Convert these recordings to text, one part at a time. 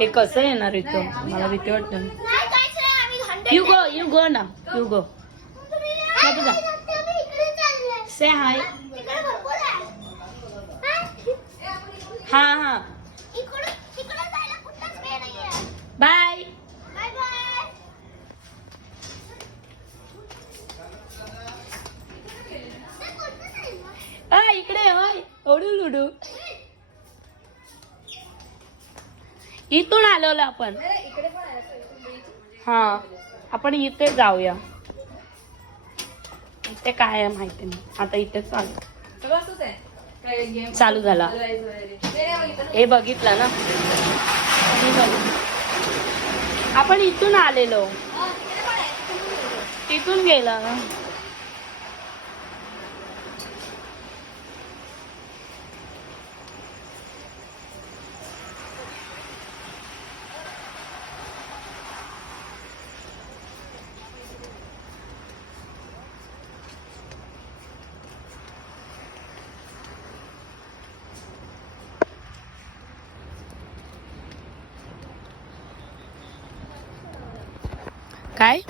हे कसं येणार इथं मला भीती वाटतं. यू गो ना यू गो. से हाय. हा हा बाय. इकडे होय ओढू लुडू. इथून आलो आपण. हा आपण इथे जाऊया. इथे काय आहे माहिती नाही. आता इथे चालू झाला. हे बघितलं ना आपण इथून आलेलो तिथून गेला ना. काय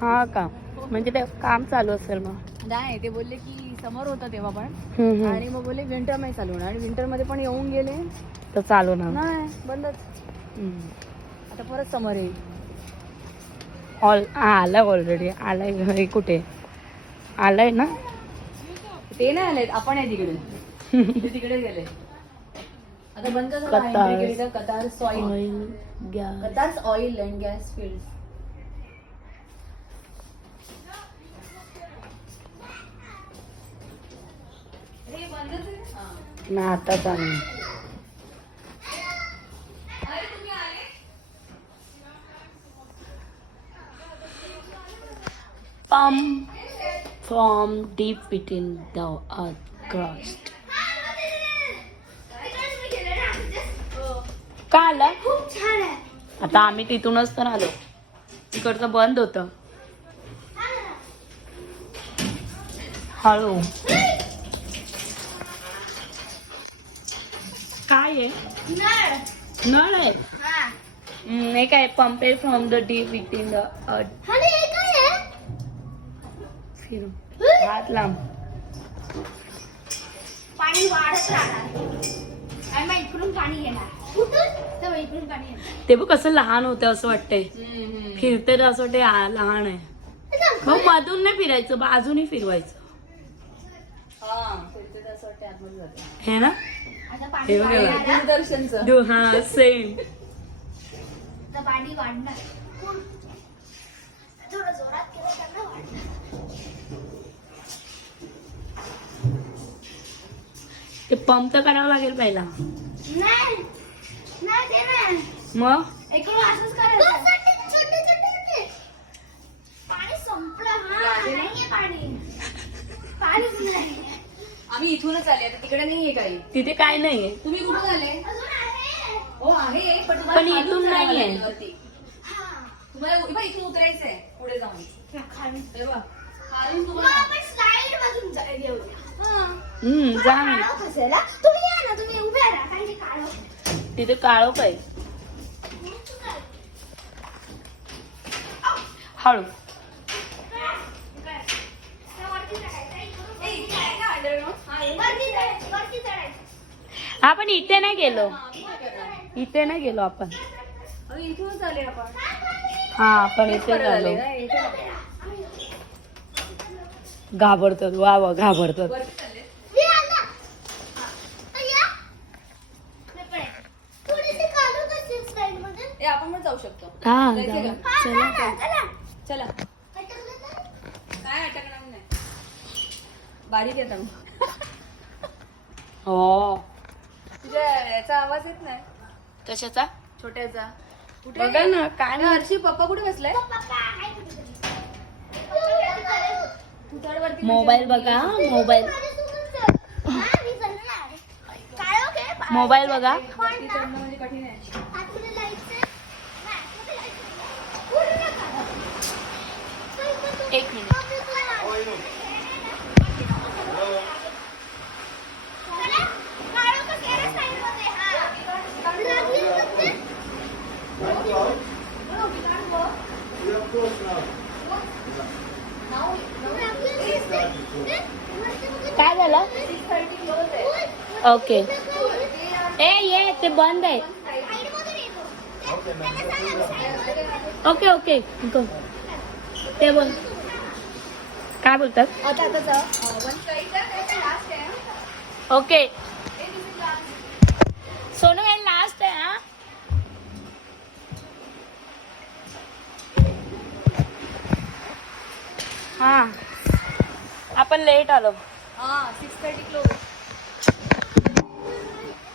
हा का म्हणजे ते काम चालू असेल मग. नाही ते बोलले की समोर होतं तेव्हा पण आणि मग बोलले विंटर मध्ये चालू होणार आणि विंटर मध्ये पण येऊन गेले तर चालू ना नाही बंदच. आता परत समोर येईल. आलाय ऑलरेडी आलाय. कुठे आलाय ना ते नाही आलेत आपण आहे तिकडे. ते तिकडे गेले आता बंद झालं. Qatar oil Qatar oil and gas field. ना आता चालू. Pump from deep within the earth crust. का आला? आता आम्ही तिथूनच तर आलो. तिकडचं बंद होतं. हळू काय आहे? नळ आहे. हे काय पंप आहे from the deep within the earth. फिरू हात लांब. पाणी वाढत राहणार आणि मग इकडून पाणी येणार. इकडून पाणी येणार. ते बघ कसं लहान होतं असं वाटतंय. फिरते तर असं वाटतंय लहान आहे. मग मधून नाही फिरायचं बाजूनी फिरवायचं. हे ना हे बघ हा सेम. पाणी वाढणार थोडं जोरात केलं त्यांना वाढणार. ते पंप तर करावं लागेल पहिला. नाही नाही ते नाही मग इकडून असंच करायचं. पाणी संपलं. नाहीये पाणी. पाणीच नाही. आम्ही इथूनच आले आता तिकडे नाहीये काही. तिथे काय नाहीये. तुम्ही कुठून आले? अजून आहे. हो आहे पण इथून नाहीये. तुम्हाला इथून उतरायचंय पुढे जाऊन. खाली खालून तुम्हाला आपण स्लाइड मधून घेऊया. जा तुम्ही या ना तुम्ही उभे राहा. काही काढो तिथे काळो काय हळू. आपण इथे नाही गेलो. इथे नाही गेलो आपण. इथूनच आले आपण. हा आपण इथे आलो. घाबरतात वा वा घाबरतात. आपण पण जाऊ शकतो. हा चला चला. काय अटकणार नाही. बारीक येतात. हो तुझ्या याचा आवाज येत नाही. कशाचा? छोट्याचा. कुठे बघा ना काय ना हर्षी पप्पा कुठे बसलाय? मोबाईल बघा. मोबाईल मोबाईल बघा. म्हणजे कठीण आहे. एक मिनिट. काय झालं? ओके. ये ते बंद आहे. Okay okay go. ते बोल. काय बोलतात? आता वन साइड लास्ट आहे. ओके सोनू हे लास्ट आहे हा. हा आपण लेट आलो. हा 6:30 क्लोज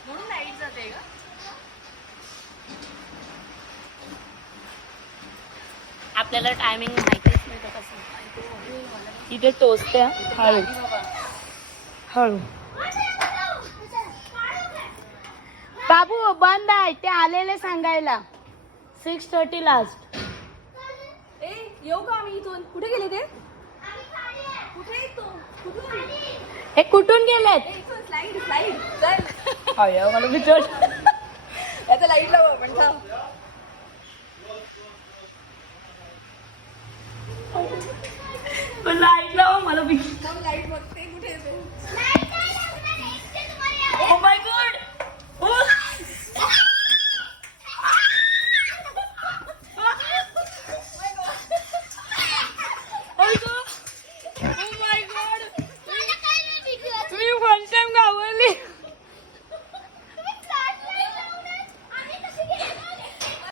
म्हणून लाईट जाते का? आपल्याला टायमिंग माहितीच नाही तर कसं. इथे टोचते हा. हळू हळू. बाबू बंद आहे ते आलेले सांगायला. 6:30 लास्ट. ए येऊ का आम्ही इथून? कुठे गेले ते? कुठे येतो? कुठून? हे कुठून गेलेत? स्लाइड स्लाइड चल. अय्या मला विचार. याचा लाईट लाव आपण थांब. लाईट लावा मला विचार. थांब लाईट